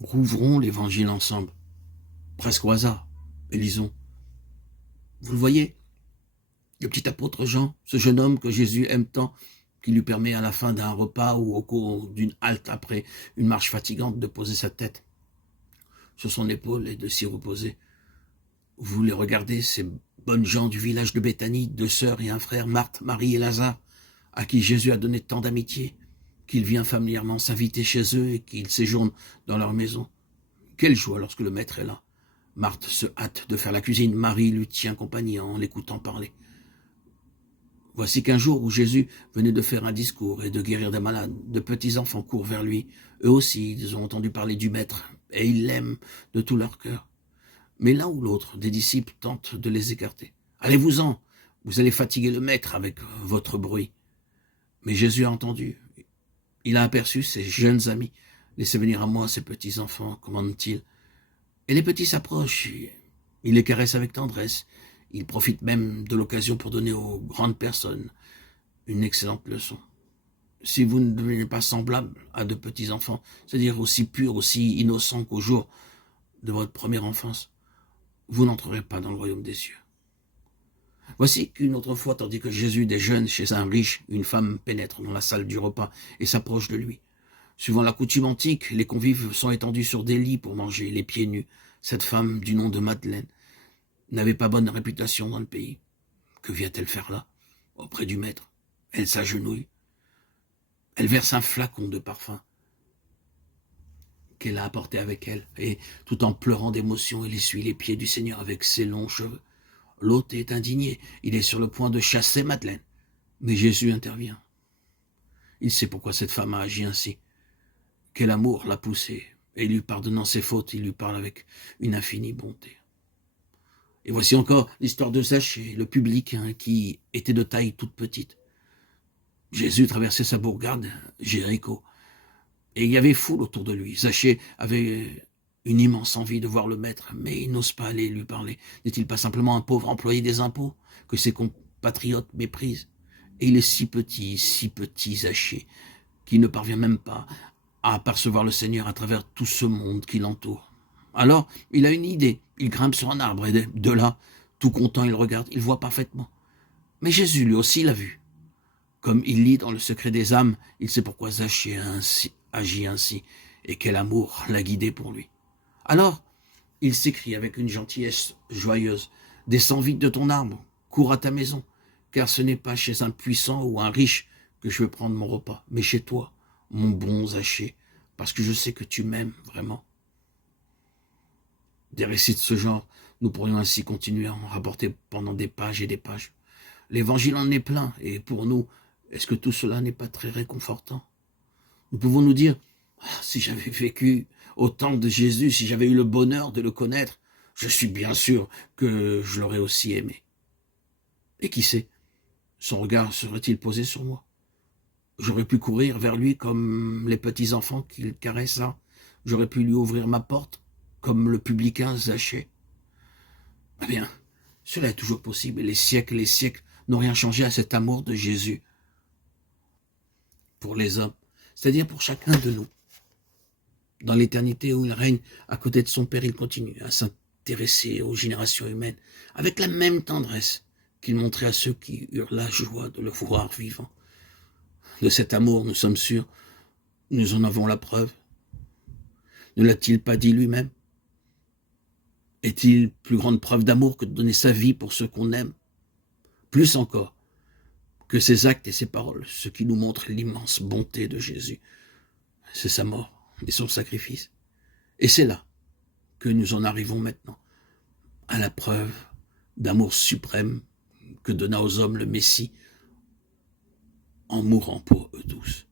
Rouvrons l'évangile ensemble, presque au hasard, et lisons. Vous le voyez, le petit apôtre Jean, ce jeune homme que Jésus aime tant, qui lui permet à la fin d'un repas ou au cours d'une halte après une marche fatigante de poser sa tête sur son épaule et de s'y reposer. Vous les regardez, ces bonnes gens du village de Béthanie, deux sœurs et un frère, Marthe, Marie et Lazare, à qui Jésus a donné tant d'amitié, qu'il vient familièrement s'inviter chez eux et qu'il séjourne dans leur maison. Quelle joie lorsque le maître est là. Marthe se hâte de faire la cuisine, Marie lui tient compagnie en l'écoutant parler. Voici qu'un jour où Jésus venait de faire un discours et de guérir des malades, de petits enfants courent vers lui. Eux aussi, ils ont entendu parler du Maître, et ils l'aiment de tout leur cœur. Mais l'un ou l'autre des disciples tente de les écarter. « Allez-vous-en, vous allez fatiguer le Maître avec votre bruit. » Mais Jésus a entendu. Il a aperçu ses jeunes amis. « Laissez venir à moi ces petits enfants, commande-t-il. » Et les petits s'approchent. Il les caresse avec tendresse. Il profite même de l'occasion pour donner aux grandes personnes une excellente leçon. Si vous ne devenez pas semblable à de petits enfants, c'est-à-dire aussi purs, aussi innocents qu'au jour de votre première enfance, vous n'entrerez pas dans le royaume des cieux. Voici qu'une autre fois, tandis que Jésus déjeune chez un riche, une femme pénètre dans la salle du repas et s'approche de lui. Suivant la coutume antique, les convives sont étendus sur des lits pour manger, les pieds nus. Cette femme, du nom de Madeleine, n'avait pas bonne réputation dans le pays. Que vient-elle faire là, auprès du maître? Elle s'agenouille. Elle verse un flacon de parfum qu'elle a apporté avec elle, et tout en pleurant d'émotion, elle essuie les pieds du Seigneur avec ses longs cheveux. L'hôte est indigné, il est sur le point de chasser Madeleine. Mais Jésus intervient. Il sait pourquoi cette femme a agi ainsi. Quel amour l'a poussée, et lui pardonnant ses fautes, il lui parle avec une infinie bonté. Et voici encore l'histoire de Zachée, le publicain qui était de taille toute petite. Jésus traversait sa bourgade, Jéricho, et il y avait foule autour de lui. Zachée avait une immense envie de voir le maître, mais il n'ose pas aller lui parler. N'est-il pas simplement un pauvre employé des impôts que ses compatriotes méprisent? Et il est si petit, Zachée, qu'il ne parvient même pas à apercevoir le Seigneur à travers tout ce monde qui l'entoure. Alors, il a une idée. Il grimpe sur un arbre et de là, tout content, il regarde, il voit parfaitement. Mais Jésus, lui aussi, l'a vu. Comme il lit dans le secret des âmes, il sait pourquoi Zachée agit ainsi et quel amour l'a guidé pour lui. Alors, il s'écrie avec une gentillesse joyeuse, « Descends vite de ton arbre, cours à ta maison, car ce n'est pas chez un puissant ou un riche que je veux prendre mon repas, mais chez toi, mon bon Zachée, parce que je sais que tu m'aimes vraiment. » Des récits de ce genre, nous pourrions ainsi continuer à en rapporter pendant des pages et des pages. L'évangile en est plein, et pour nous, est-ce que tout cela n'est pas très réconfortant? Nous pouvons nous dire, si j'avais vécu au temps de Jésus, si j'avais eu le bonheur de le connaître, je suis bien sûr que je l'aurais aussi aimé. Et qui sait, son regard serait-il posé sur moi? J'aurais pu courir vers lui comme les petits enfants qu'il caressa. J'aurais pu lui ouvrir ma porte comme le publicain Zachée. Eh bien, cela est toujours possible et les siècles n'ont rien changé à cet amour de Jésus pour les hommes, c'est-à-dire pour chacun de nous. Dans l'éternité où il règne à côté de son Père, il continue à s'intéresser aux générations humaines avec la même tendresse qu'il montrait à ceux qui eurent la joie de le voir vivant. De cet amour, nous sommes sûrs, nous en avons la preuve. Ne l'a-t-il pas dit lui-même? Est-il plus grande preuve d'amour que de donner sa vie pour ceux qu'on aime? Plus encore que ses actes et ses paroles, ce qui nous montre l'immense bonté de Jésus. C'est sa mort et son sacrifice. Et c'est là que nous en arrivons maintenant, à la preuve d'amour suprême que donna aux hommes le Messie en mourant pour eux tous.